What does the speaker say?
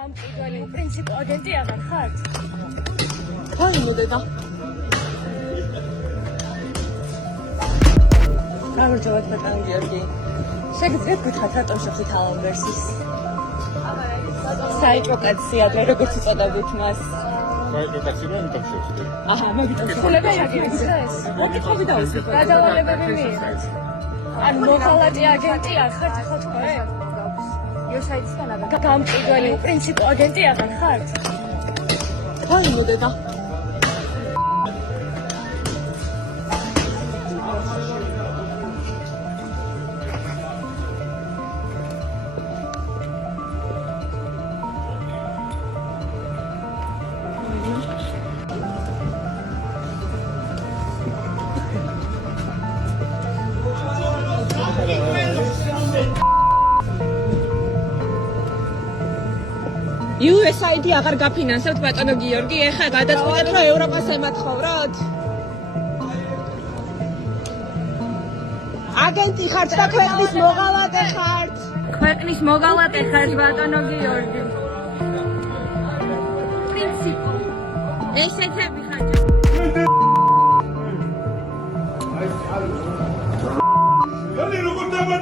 გამყიდველი პრინციპ აგენტი აღარ ხართ? მოდედა. გამარჯობათ ბატონო გიორგი. შეგიძლიათ გითხრათ რატომ შეხვდით ალან ვერსის? საეპროკაცია და როგორც უწოდებით მას. საეპროკაცია ამიტომ შევხვდი. აჰა, მაგიტომ ხულება ჩაგიგდეს? მოგიტყობი და უზრუნველყო. გადავალებები მიიღეთ. ან მოხალატი აგენტი არ ხართ ხო თქვენ? გამყიდველი პრინციპ აგენტი აღარ ხართ? მოდედა. USAID აღარ გაფინანსებთ ბატონო გიორგი, ეხლა გადაწყვეტეთ რომ ევროპას ემათხოვროთ? აგენტი ხართ და ქვეყნის მოღალატე ხართ? ქვეყნის მოღალატე ხართ ბატონო გიორგი. პრინციპო. ესეთები ხართ. Dale, no contaba.